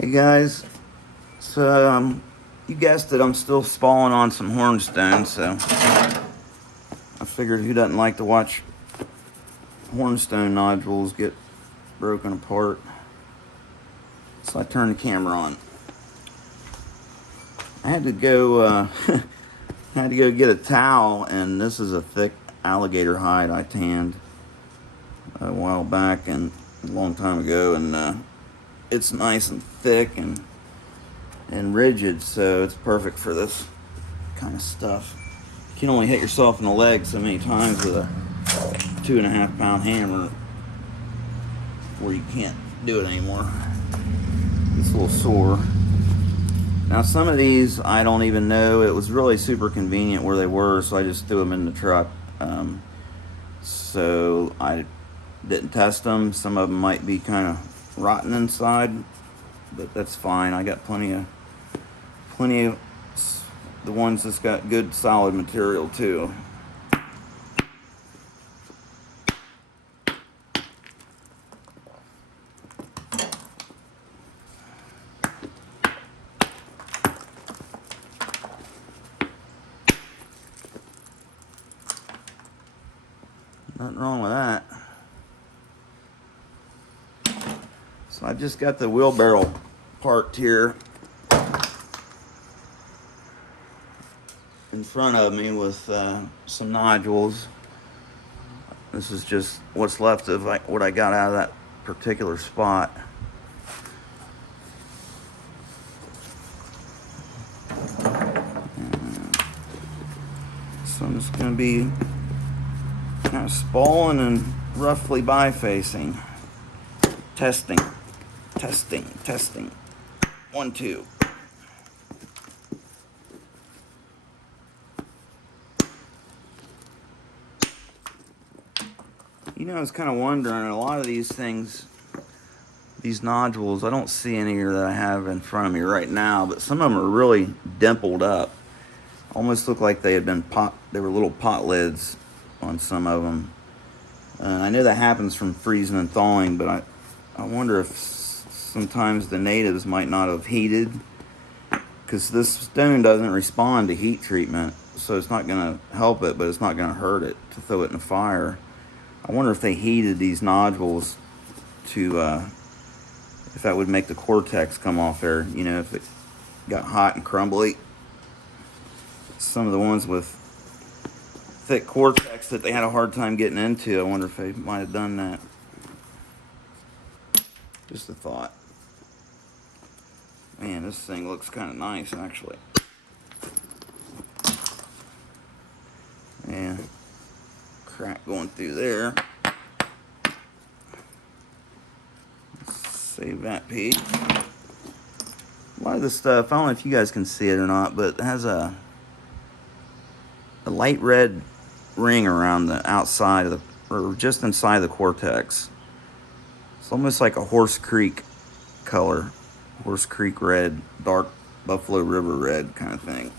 Hey guys, so you guessed it, I'm still spalling on some HornStone, so I figured who doesn't like to watch HornStone nodules get broken apart. So I turned the camera on. I had to go get a towel, and this is a thick alligator hide I tanned a while back and a long time ago, and it's nice and thick and rigid, so it's perfect for this kind of stuff. You can only hit yourself in the leg so many times with a 2.5 pound hammer where you can't do it anymore. It's a little sore. Now some of these I don't even know. It was really super convenient where they were, so I just threw them in the truck. So I didn't test them. Some of them might be kind of rotten inside, but that's fine. I got plenty of the ones that's got good solid material too. Nothing wrong with that. So I just got the wheelbarrow parked here in front of me with some nodules. This is just what's left of what I got out of that particular spot. So I'm just going to be kind of spalling and roughly bifacing. Testing. 1, 2. You know, I was kind of wondering, a lot of these things, these nodules, I don't see any here that I have in front of me right now, but some of them are really dimpled up. Almost look like they had been they were little pot lids on some of them. I know that happens from freezing and thawing, but I wonder if sometimes the natives might not have heated, because this stone doesn't respond to heat treatment, so it's not going to help it, but it's not going to hurt it to throw it in the fire. I wonder if they heated these nodules to, if that would make the cortex come off there, you know, if it got hot and crumbly. Some of the ones with thick cortex that they had a hard time getting into, I wonder if they might have done that. Just a thought. Man, this thing looks kind of nice, actually. Yeah. Crack going through there. Save that piece. A lot of this stuff, I don't know if you guys can see it or not, but it has a light red ring around the outside of or just inside the cortex. It's almost like a Horse Creek color. Horse Creek red, dark Buffalo River red kind of thing.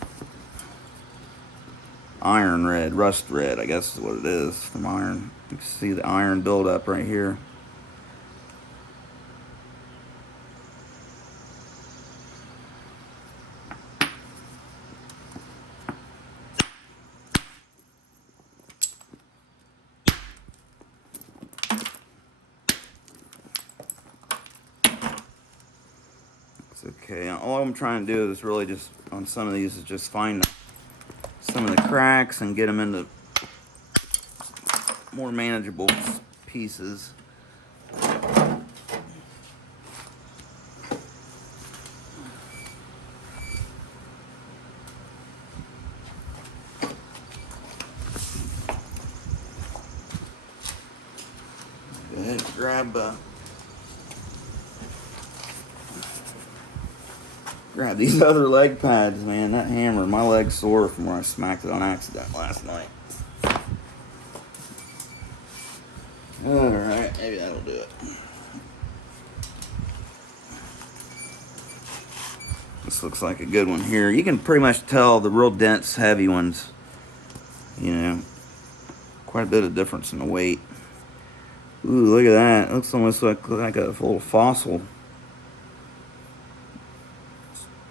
Iron red, rust red, I guess is what it is from iron. You can see the iron buildup right here. It's okay. All I'm trying to do is really just, on some of these, is just find some of the cracks and get them into more manageable pieces. Go ahead and grab these other leg pads, man. That hammer, my leg's sore from where I smacked it on accident last night. Alright, maybe that'll do it. This looks like a good one here. You can pretty much tell the real dense, heavy ones, you know, quite a bit of difference in the weight. Ooh, look at that. It looks almost like a little fossil.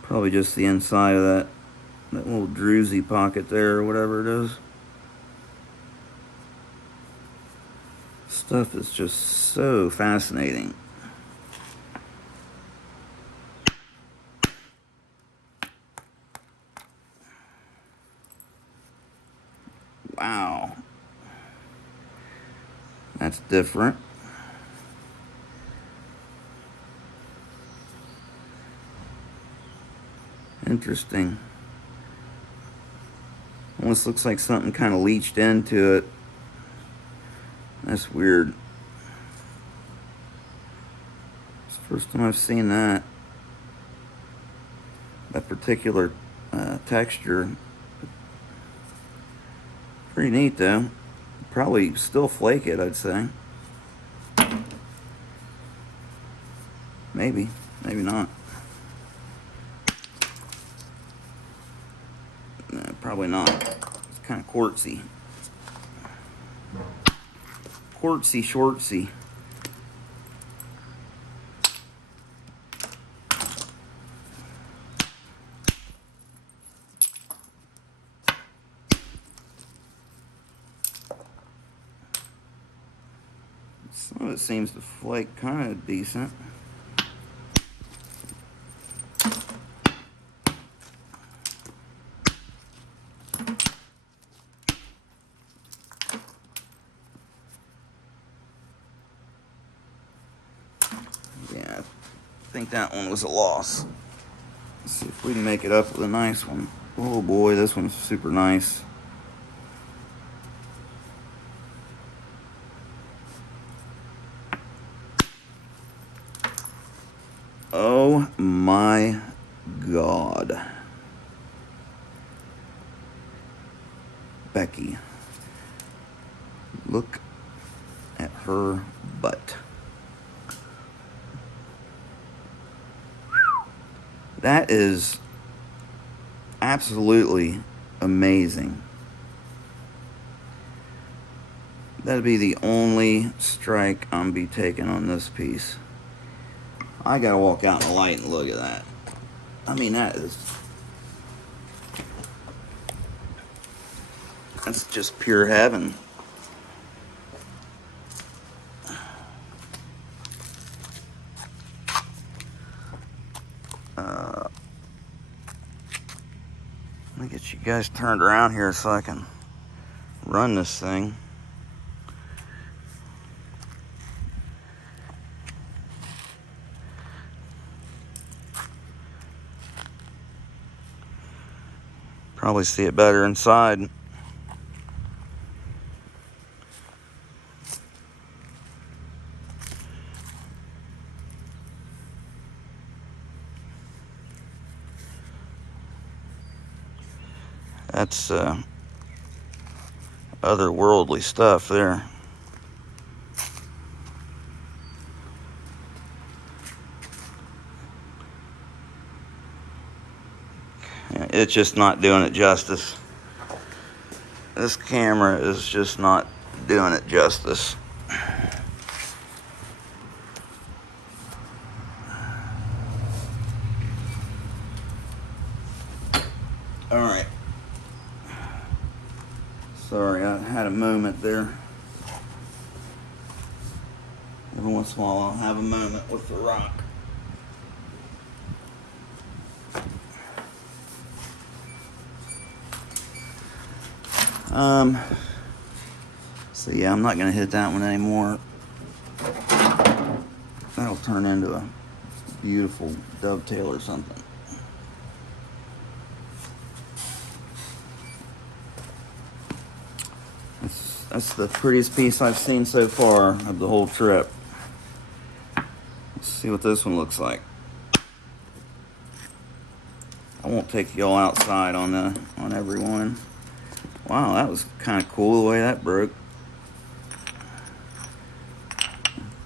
Probably just the inside of that little druzy pocket there, or whatever it is. Stuff is just so fascinating. Wow. That's different. Interesting. Almost looks like something kind of leached into it. That's weird. It's the first time I've seen that. That particular texture. Pretty neat though. Probably still flake it, I'd say. Maybe, maybe not. No, probably not. It's kind of quartzy. Quartzy shortsy. Some of it seems to flake kind of decent. Yeah, I think that one was a loss. Let's see if we can make it up with a nice one. Oh boy, this one's super nice. Oh my God. Becky. Look at her butt. That is absolutely amazing. That'd be the only strike I'm be taking on this piece. I gotta walk out in the light and look at that. I mean, that's just pure heaven. Let me get you guys turned around here so I can run this thing. Probably see it better inside. That's otherworldly stuff there. It's just not doing it justice. This camera is just not doing it justice. All right. Sorry, I had a moment there. Every once in a while I'll have a moment with the rock. So yeah, I'm not gonna hit that one anymore. That'll turn into a beautiful dovetail or something. That's the prettiest piece I've seen so far of the whole trip. Let's see what this one looks like. I won't take y'all outside on every one. Wow, that was kind of cool the way that broke.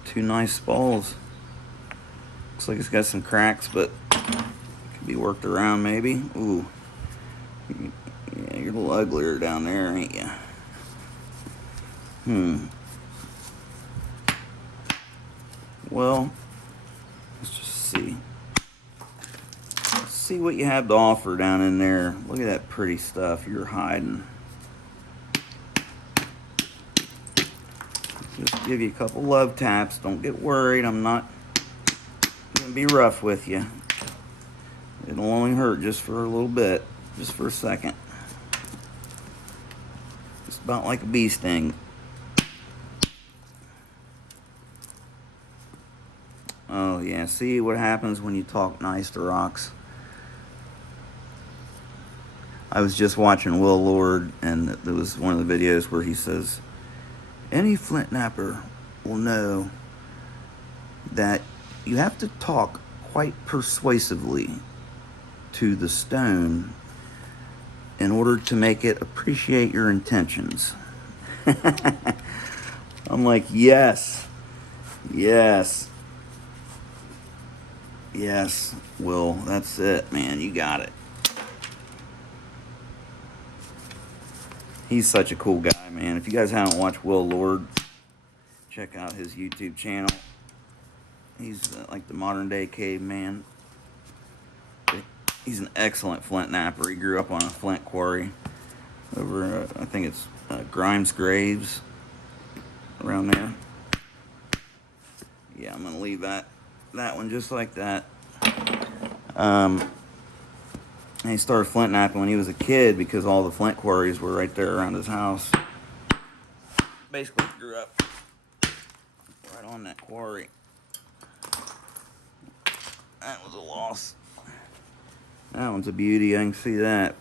Two nice balls. Looks like it's got some cracks, but could be worked around maybe. Ooh, yeah, you're a little uglier down there, ain't you? Well, let's just see. Let's see what you have to offer down in there. Look at that pretty stuff you're hiding. Just give you a couple love taps. Don't get worried. I'm not going to be rough with you. It'll only hurt just for a little bit, just for a second. It's about like a bee sting. Oh yeah, see what happens when you talk nice to rocks. I was just watching Will Lord, and there was one of the videos where he says, any flint knapper will know that you have to talk quite persuasively to the stone in order to make it appreciate your intentions. I'm like, yes, yes, yes, Will, that's it, man, you got it. He's such a cool guy, man. If you guys haven't watched Will Lord, check out his YouTube channel. He's like the modern day caveman. He's an excellent flint napper. He grew up on a flint quarry over, I think it's Grimes Graves, around there. Yeah, I'm gonna leave that one just like that. And he started flint napping when he was a kid because all the flint quarries were right there around his house. Basically grew up right on that quarry. That was a loss. That one's a beauty. I can see that.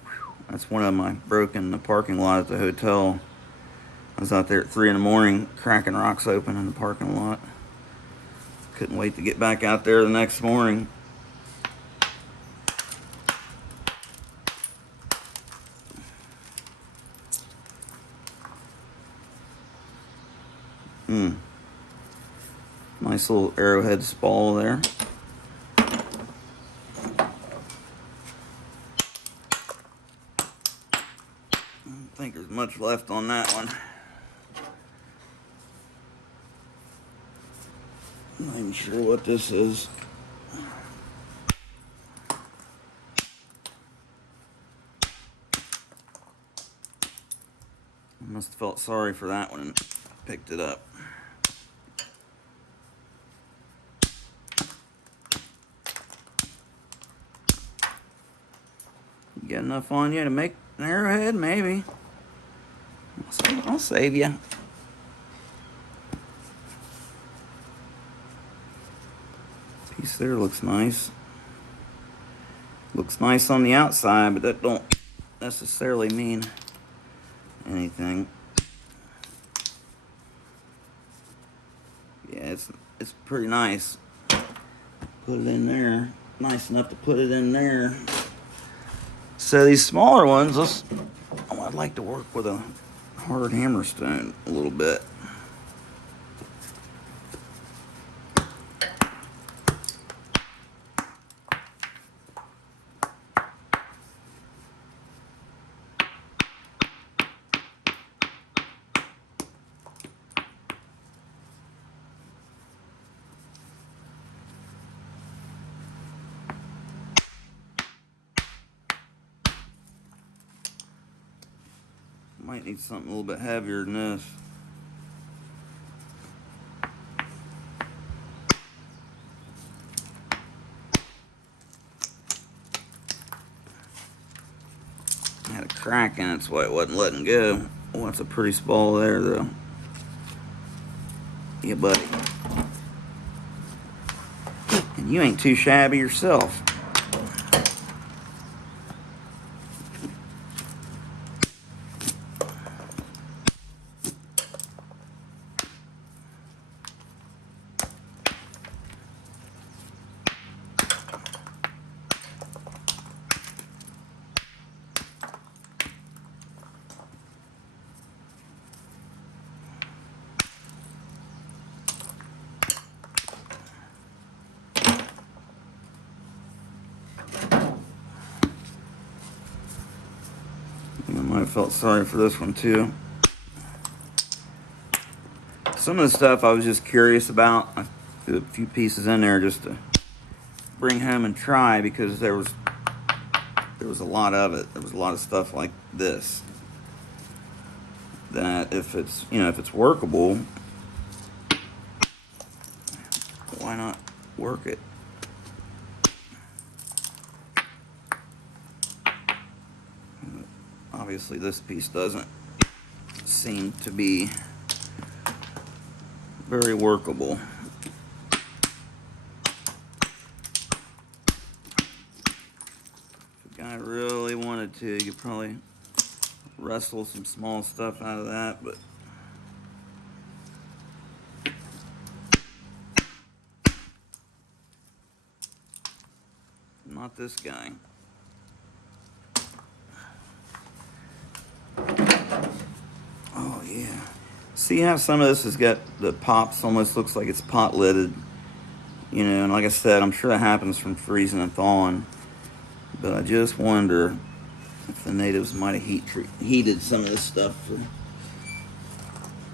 That's one of them I broke in the parking lot at the hotel. I was out there at 3 in the morning cracking rocks open in the parking lot. Couldn't wait to get back out there the next morning. Nice little arrowhead spall there. I don't think there's much left on that one. I'm not even sure what this is. I must have felt sorry for that one and picked it up. You got enough on you to make an arrowhead? Maybe. I'll save you. Piece there looks nice. Looks nice on the outside, but that don't necessarily mean anything. Yeah, it's pretty nice. Put it in there. Nice enough to put it in there. So these smaller ones, I'd like to work with a hard HornStone a little bit. Might need something a little bit heavier than this. I had a crack in it, that's why it wasn't letting go. Oh, that's a pretty spall there, though. Yeah, buddy. And you ain't too shabby yourself. I might have felt sorry for this one too. Some of the stuff I was just curious about. I threw a few pieces in there just to bring home and try because there was there was a lot of it. There was a lot of stuff like this. That if it's, if it's workable, why not work it? Obviously this piece doesn't seem to be very workable. If a guy really wanted to, you could probably wrestle some small stuff out of that, but not this guy. Oh yeah. See how some of this has got the pops, almost looks like it's pot lidded. And like I said, I'm sure that happens from freezing and thawing. But I just wonder if the natives might have heated some of this stuff to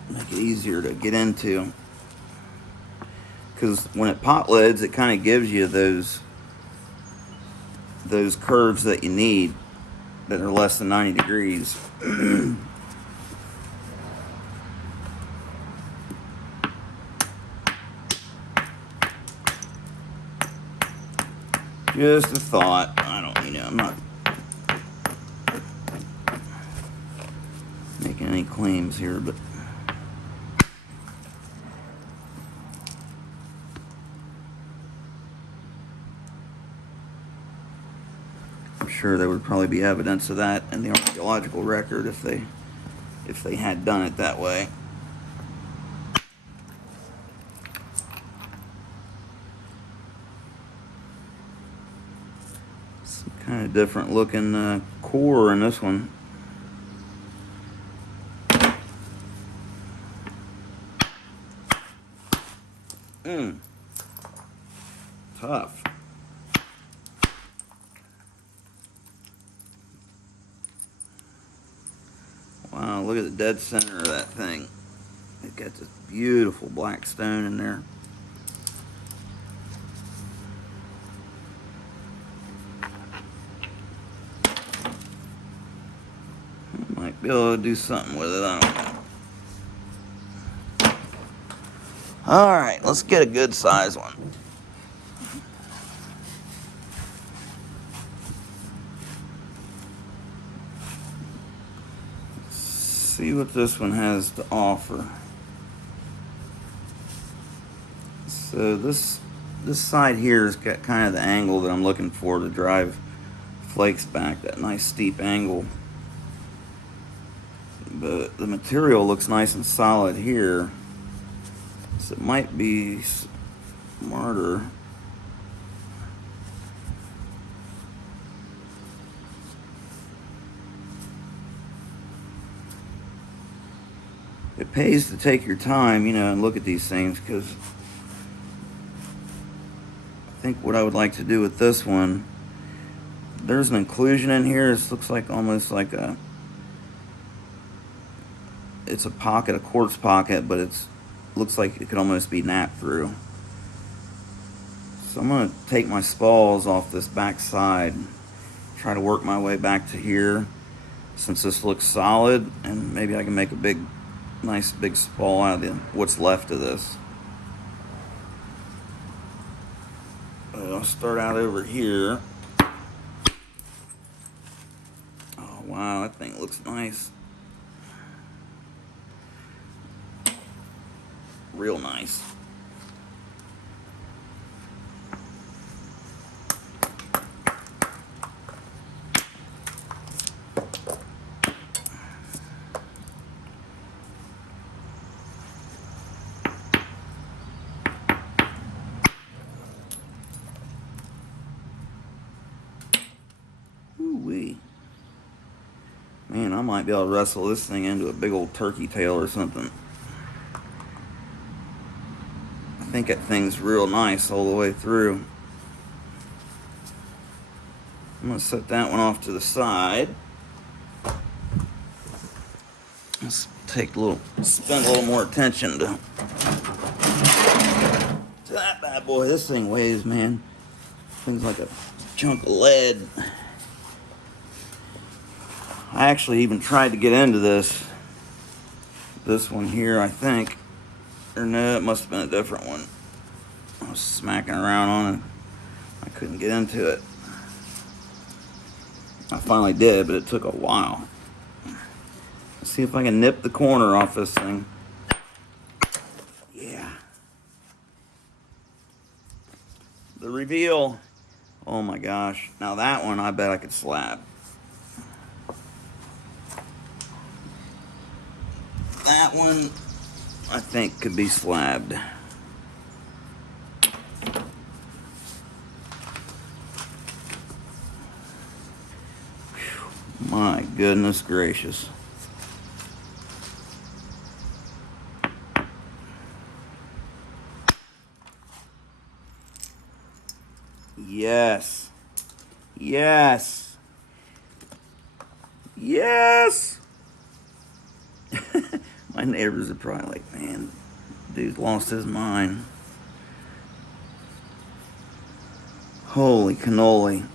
make it easier to get into. Because when it pot lids, it kind of gives you those curves that you need that are less than 90 degrees. Just a thought. I'm not making any claims here, but I'm sure there would probably be evidence of that in the archaeological record if they had done it that way. Some kind of different looking core in this one. Tough. Wow, look at the dead center of that thing. It got this beautiful black stone in there. I might be able to do something with it, I don't know. Alright, let's get a good size one. See what this one has to offer. So this side here has got kind of the angle that I'm looking for to drive flakes back, that nice steep angle. But the material looks nice and solid here, so it might be smarter it pays to take your time, and look at these things, because I think what I would like to do with this one, there's an inclusion in here. This looks like almost like it's a pocket, a quartz pocket, but looks like it could almost be napped through. So I'm going to take my spalls off this back side, try to work my way back to here, since this looks solid, and maybe I can make a nice big spall out of what's left of this. I'll start out over here. Oh wow, that thing looks nice. Real nice. Ooh-wee. Man, I might be able to wrestle this thing into a big old turkey tail or something. I think that thing's real nice all the way through. I'm going to set that one off to the side. Let's spend a little more attention to that bad boy. This thing weighs, man. Thing's like a chunk of lead. I actually even tried to get into this one here, I think. Or no, it must have been a different one. I was smacking around on it. I couldn't get into it. I finally did, but it took a while. Let's see if I can nip the corner off this thing. Yeah. The reveal. Oh my gosh. Now that one, I bet I could slab. That one, I think, could be slabbed. Whew. My goodness gracious. Yes. Yes. Yes. My neighbors are probably like, man, dude's lost his mind. Holy cannoli.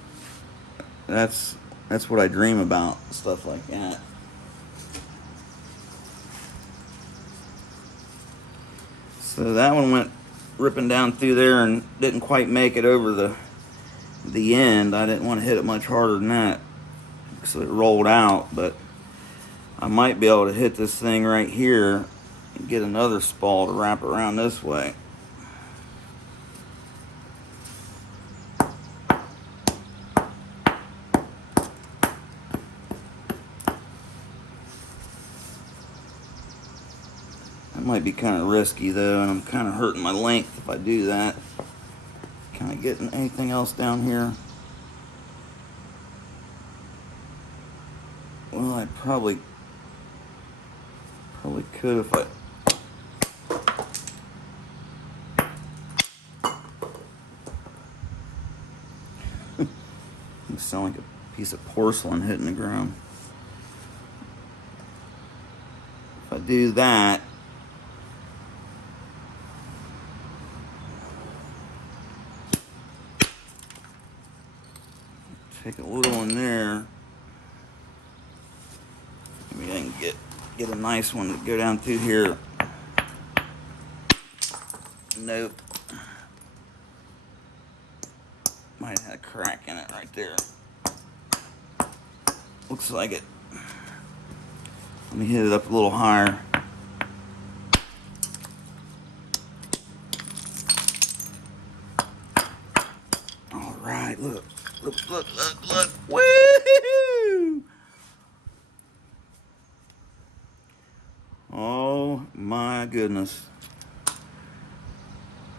That's what I dream about, stuff like that. So that one went ripping down through there and didn't quite make it over the end. I didn't want to hit it much harder than that, so it rolled out, but I might be able to hit this thing right here and get another spall to wrap around this way. That might be kind of risky though, and I'm kind of hurting my length if I do that. Can I get anything else down here? Well, I probably could if I... You sound like a piece of porcelain hitting the ground. If I do that, take a little in there. Maybe I can get a nice one to go down through here. Nope. Might have had a crack in it right there. Looks like it. Let me hit it up a little higher. All right, look. Woo! Oh my goodness.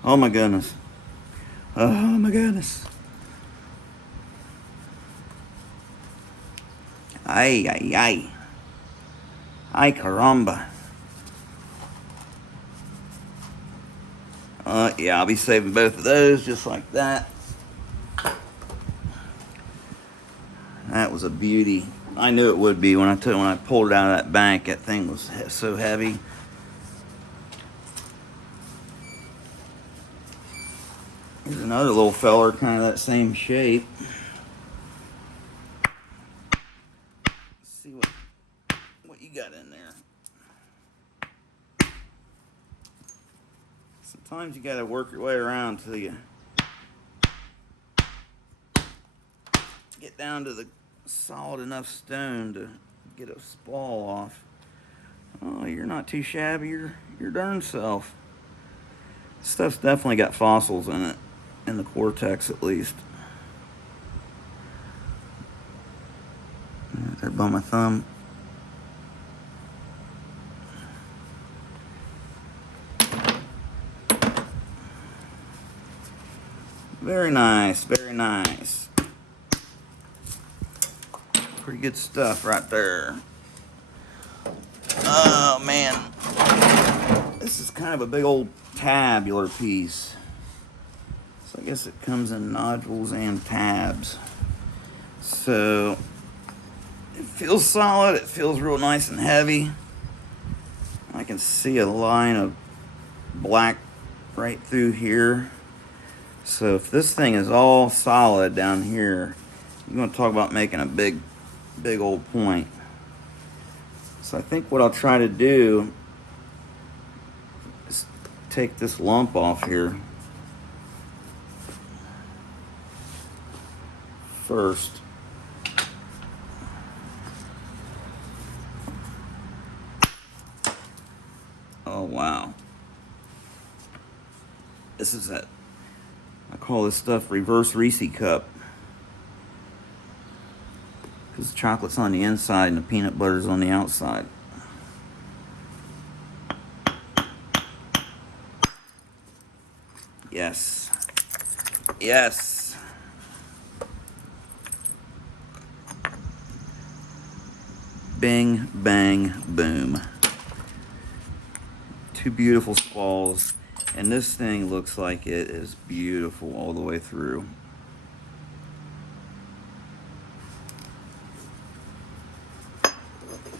Oh my goodness. Oh my goodness. Ay, ay, ay. Ay, caramba. Yeah, I'll be saving both of those just like that. That was a beauty. I knew it would be when I pulled it out of that bank. That thing was so heavy. Here's another little feller, kind of that same shape. Let's see what you got in there. Sometimes you got to work your way around till you get down to the solid enough stone to get a spall off. Oh, you're not too shabby, your darn self. Stuff's definitely got fossils in it, in the cortex at least. Right there by my thumb. Very nice, very nice. Pretty good stuff right there. Oh man, this is kind of a big old tabular piece. So I guess it comes in nodules and tabs. So it feels solid, it feels real nice and heavy. I can see a line of black right through here. So if this thing is all solid down here, you're going to talk about making a big old point. So I think what I'll try to do is take this lump off here first. Oh wow. This is it. I call this stuff reverse Reese cup. Because the chocolate's on the inside and the peanut butter's on the outside. Yes. Yes. Bing, bang, boom. Two beautiful spalls. And this thing looks like it is beautiful all the way through.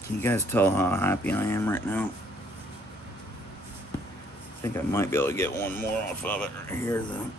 Can you guys tell how happy I am right now? I think I might be able to get one more off of it right here though.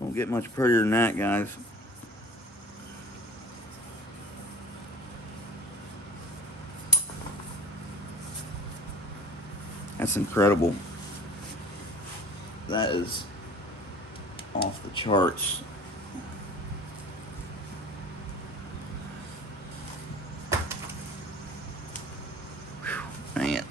Don't get much prettier than that, guys. That's incredible. That is off the charts. Whew, man.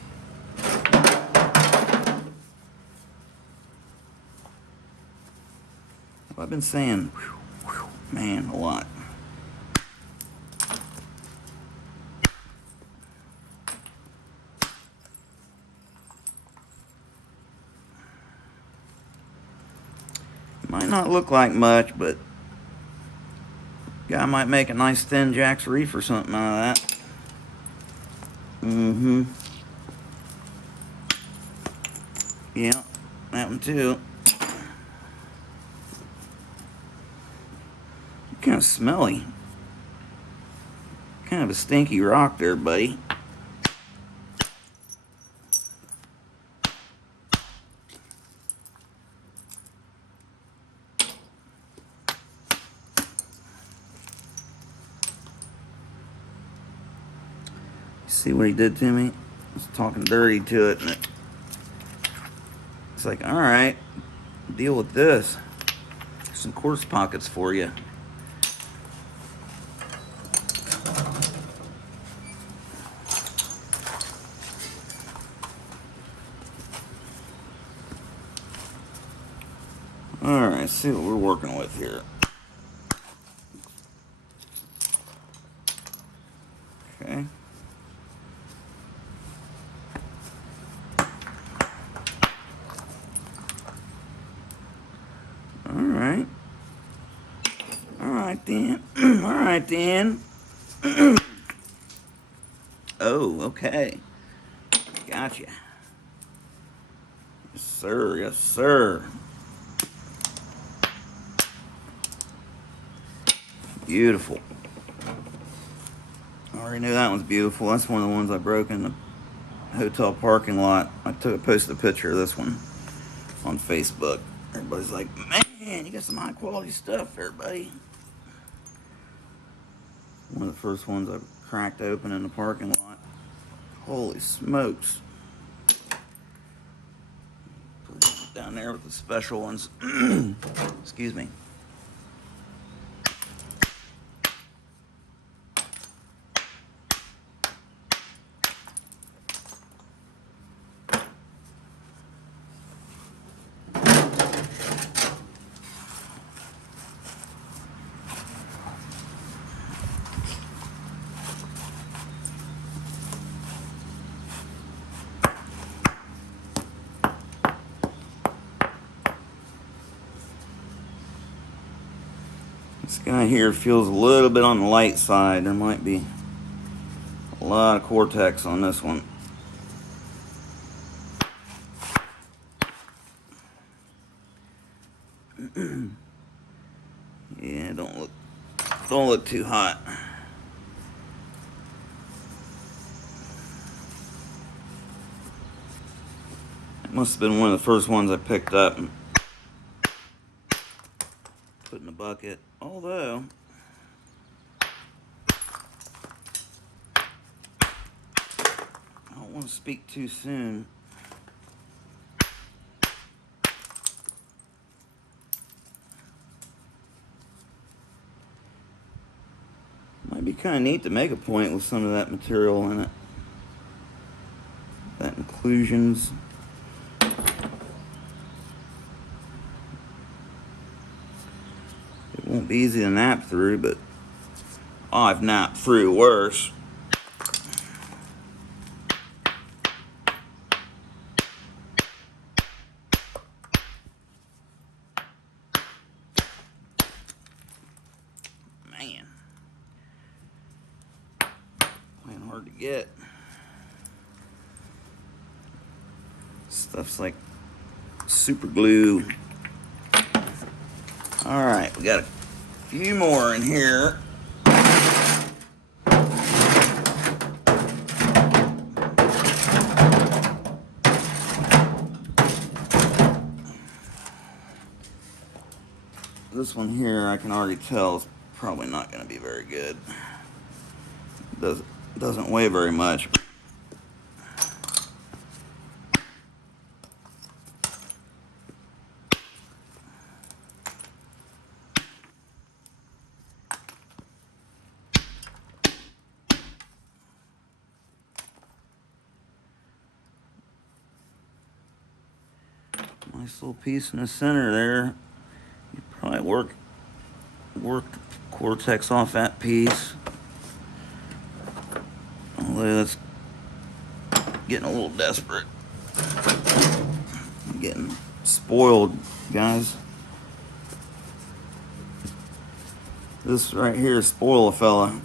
I've been saying, whew, whew, man, a lot. Might not look like much, but guy might make a nice thin Jack's Reef or something out of that. Mm-hmm. Yeah, that one too. Kind of smelly. Kind of a stinky rock there, buddy. See what he did to me? I was talking dirty to it, and it's like, all right, deal with this. Some quartz pockets for you. All right, see what we're working with here. Okay. All right. All right then. All right then. Oh, okay. Gotcha. Yes, sir. Yes, sir. Beautiful. I already knew that one's beautiful. That's one of the ones I broke in the hotel parking lot. I posted a picture of this one on Facebook. Everybody's like, man, you got some high quality stuff there, buddy. One of the first ones I cracked open in the parking lot. Holy smokes. Put it down there with the special ones. Excuse me. This guy here feels a little bit on the light side. There might be a lot of Cortex on this one. Yeah, don't look too hot. It must have been one of the first ones I picked up and put in the bucket. Although I don't want to speak too soon. Might be kind of neat to make a point with some of that material in it. That inclusions. It won't be easy to nap through, but I've napped through worse. Man, playing hard to get. Stuff's like super glue. All right, we got a few more in here. This one here, I can already tell, is probably not going to be very good. Doesn't weigh very much. Nice little piece in the center there. You probably work the Cortex off that piece. Although that's getting a little desperate. I'm getting spoiled, guys. This right here spoil a fella.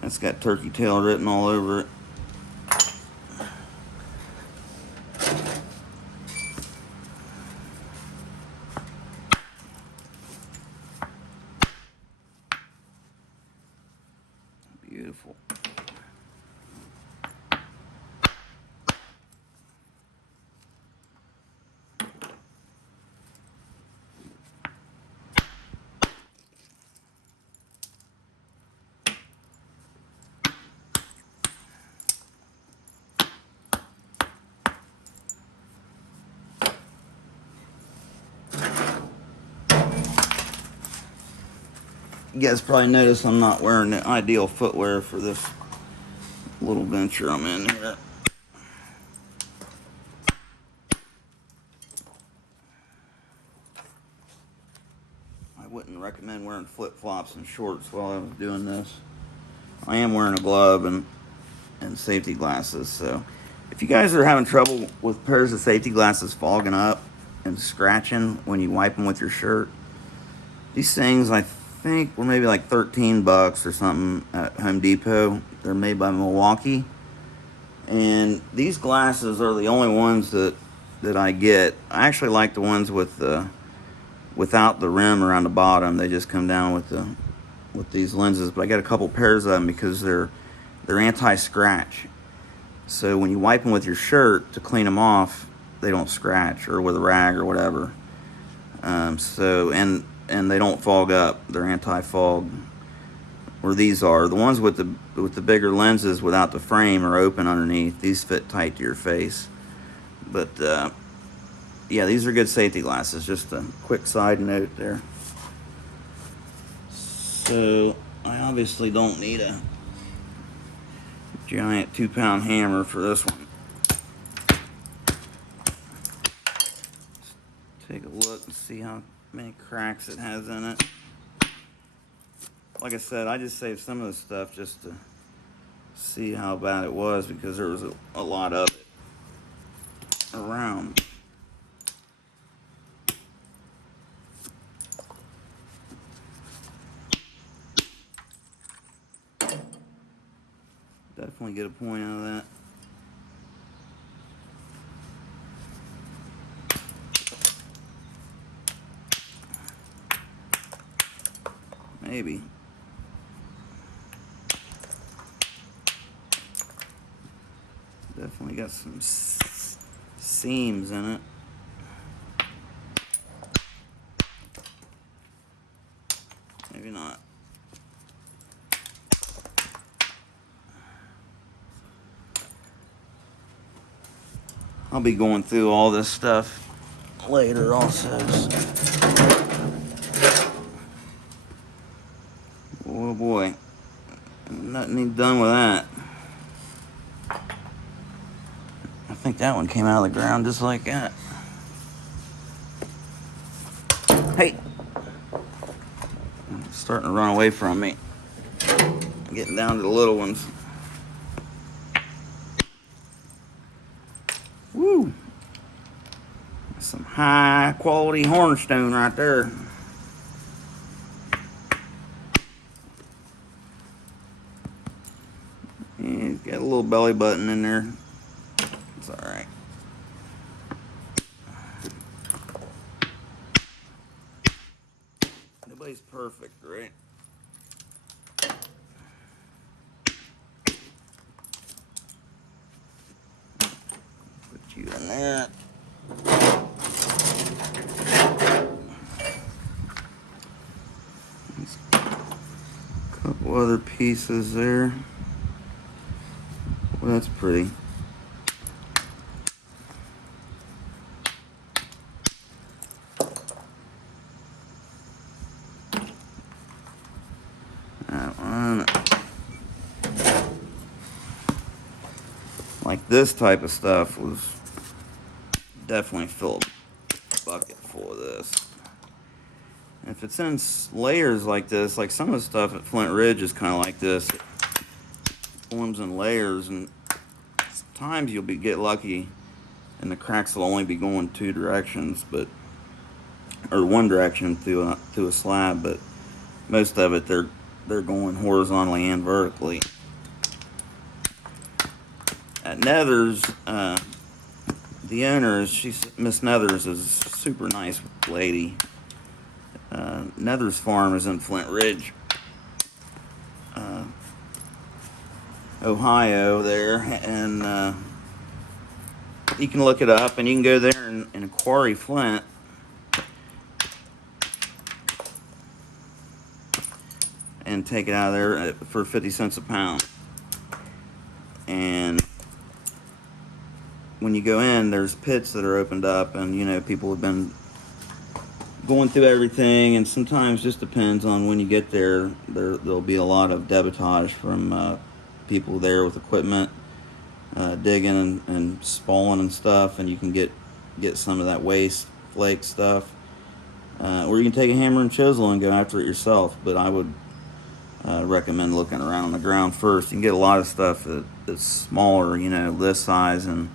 That's got turkey tail written all over it. Beautiful. You guys probably notice I'm not wearing the ideal footwear for this little venture I'm in here. I wouldn't recommend wearing flip-flops and shorts while I was doing this. I am wearing a glove and safety glasses, so if you guys are having trouble with pairs of safety glasses fogging up and scratching when you wipe them with your shirt, these things I think were maybe like 13 bucks or something at Home Depot. They're made by Milwaukee, and these glasses are the only ones that I get. I actually like the ones with without the rim around the bottom. They just come down with these lenses, but I got a couple pairs of them because they're anti-scratch. So when you wipe them with your shirt to clean them off, they don't scratch, or with a rag or whatever. And they don't fog up. They're anti-fog. Where these are, the ones with the bigger lenses without the frame are open underneath. These fit tight to your face. But yeah, these are good safety glasses. Just a quick side note there. So I obviously don't need a giant 2-pound hammer for this one. Let's take a look and see how many cracks it has in it. Like I said, I just saved some of the stuff just to see how bad it was because there was a lot of it. around. Definitely get a point out of that. Maybe. Definitely got some seams in it. Maybe not. I'll be going through all this stuff later also. Oh boy. Nothing needs done with that. I think that one came out of the ground just like that. Hey! It's starting to run away from me. I'm getting down to the little ones. Woo! Some high quality HornStone right there. Yeah, it's got a little belly button in there. It's alright. Nobody's perfect, right? Put you in there. Couple other pieces there. Well, that's pretty. That one. Like this type of stuff was definitely filled a bucket full of this. If it's in layers like this, like some of the stuff at Flint Ridge is kind of like this. It forms in layers, and sometimes you'll get lucky and the cracks will only be going two directions, or one direction through a slab, but most of it they're going horizontally and vertically. At Nethers, the owner, Miss Nethers, is a super nice lady. Nethers Farm is in Flint Ridge, Ohio there, and you can look it up, and you can go there and quarry flint and take it out of there for 50 cents a pound. And when you go in, there's pits that are opened up, and you know, people have been going through everything, and sometimes just depends on when you get there. There'll be a lot of debitage from people there with equipment, digging and spalling and stuff, and you can get some of that waste flake stuff, or you can take a hammer and chisel and go after it yourself. But I would recommend looking around on the ground first. You can get a lot of stuff that's smaller, you know, this size, and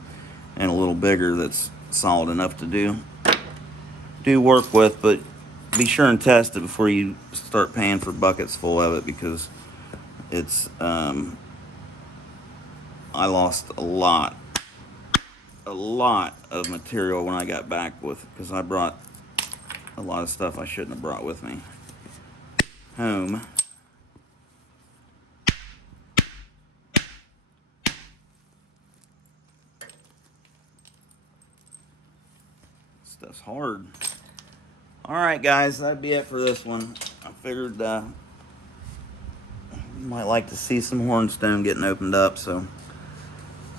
a little bigger, that's solid enough to do work with. But be sure and test it before you start paying for buckets full of it, because it's I lost a lot of material when I got back because I brought a lot of stuff I shouldn't have brought with me home. Stuff's hard. Alright guys, that'd be it for this one. I figured you might like to see some HornStone getting opened up, so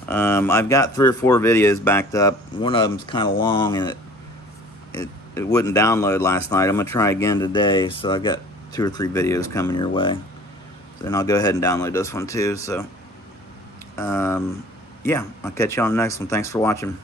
I've got 3 or 4 videos backed up. One of them's kind of long, and it wouldn't download last night. I'm gonna try again today, so I got 2 or 3 videos coming your way. Then I'll go ahead and download this one too. So yeah, I'll catch you on the next one. Thanks for watching.